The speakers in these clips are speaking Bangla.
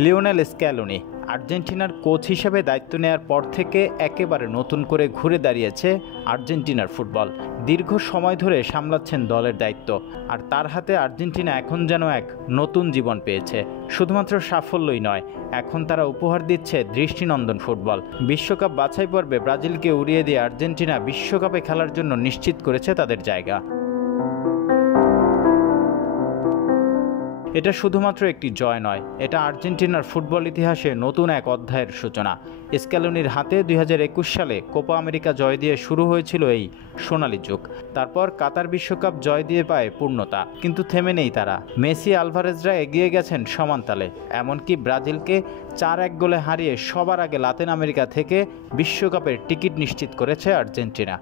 লিওনেল স্ক্যালোনি আর্জেন্টিনার কোচ হিসেবে দায়িত্ব নেওয়ার পর থেকে একেবারে নতুন করে ঘুরে দাঁড়িয়েছে আর্জেন্টিনার ফুটবল। দীর্ঘ সময় ধরে সামলাচ্ছেন দলের দায়িত্ব, আর তার হাতে আর্জেন্টিনা এখন যেন এক নতুন জীবন পেয়েছে। শুধুমাত্র সাফল্যই নয়, এখন তারা উপহার দিচ্ছে দৃষ্টিনন্দন ফুটবল। বিশ্বকাপ বাছাই পর্বে ব্রাজিলকে উড়িয়ে দিয়ে আর্জেন্টিনা বিশ্বকাপে খেলার জন্য নিশ্চিত করেছে তাদের জায়গা। এটা শুধুমাত্র একটি জয় নয়, এটা আর্জেন্টিনার ফুটবল ইতিহাসে নতুন এক অধ্যায়ের সূচনা। স্ক্যালোনির হাতে 2021 সালে কোপা আমেরিকা জয় দিয়ে শুরু হয়েছিল এই সোনালী যুগ। তারপর কাতার বিশ্বকাপ জয় দিয়ে পায় পূর্ণতা, কিন্তু থেমে নেই তারা। মেসি, আলভারেজরা এগিয়ে গেছেন সমান তালে, এমনকি ব্রাজিলকে 4-1 গোলে হারিয়ে সবার আগে লাতিন আমেরিকা থেকে বিশ্বকাপের টিকিট নিশ্চিত করেছে আর্জেন্টিনা।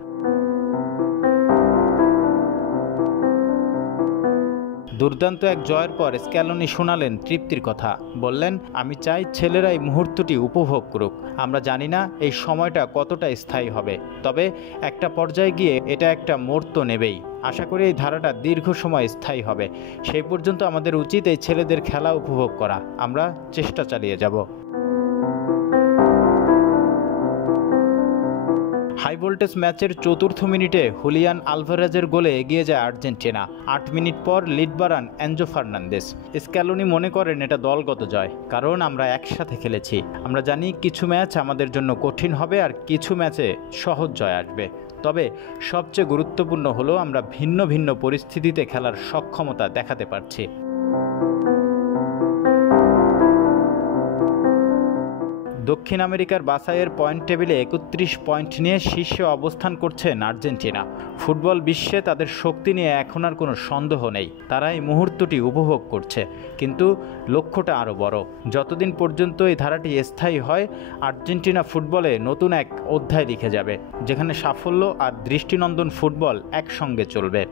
দুর্দান্ত এক জয়ের পর স্ক্যালোনি শোনালেন তৃপ্তির কথা। বললেন, আমি চাই ছেলেরা এই মুহূর্তটি উপভোগ করুক। আমরা জানি না এই সময়টা কতটা স্থায়ী হবে, তবে একটা পর্যায়ে গিয়ে এটা একটা মোড় তো নেবেই। আশা করি এই ধারাটা দীর্ঘ সময় স্থায়ী হবে। সেই পর্যন্ত আমাদের উচিত এই ছেলেদের খেলা উপভোগ করা। আমরা চেষ্টা চালিয়ে যাব। হাই ভোল্টেজ ম্যাচের ৪র্থ মিনিটে হুলিয়ান আলভারেজের গোলে এগিয়ে যায় আর্জেন্টিনা। ৮ মিনিট পর লিড বাড়ান এনজো ফার্নান্দেজ। স্ক্যালোনি মনে করেন এটা দলগত জয়, কারণ আমরা একসাথে খেলেছি। আমরা জানি কিছু ম্যাচ আমাদের জন্য কঠিন হবে আর কিছু ম্যাচে সহজ জয় আসবে, তবে সবচেয়ে গুরুত্বপূর্ণ হলো আমরা ভিন্ন ভিন্ন পরিস্থিতিতে খেলার সক্ষমতা দেখাতে পারছি। দক্ষিণ আমেরিকার বাছাইয়ের পয়েন্ট টেবিলে ৩১ পয়েন্ট নিয়ে শীর্ষে অবস্থান করছেন আর্জেন্টিনা। ফুটবল বিশ্বে তাদের শক্তি নিয়ে এখন আর কোনো সন্দেহ নেই। তারা এই মুহূর্তটি উপভোগ করছে, কিন্তু লক্ষ্যটা আরও বড়। যতদিন পর্যন্ত এই ধারাটি স্থায়ী হয়, আর্জেন্টিনা ফুটবলে নতুন এক অধ্যায় লিখে যাবে, যেখানে সাফল্য আর দৃষ্টিনন্দন ফুটবল একসঙ্গে চলবে।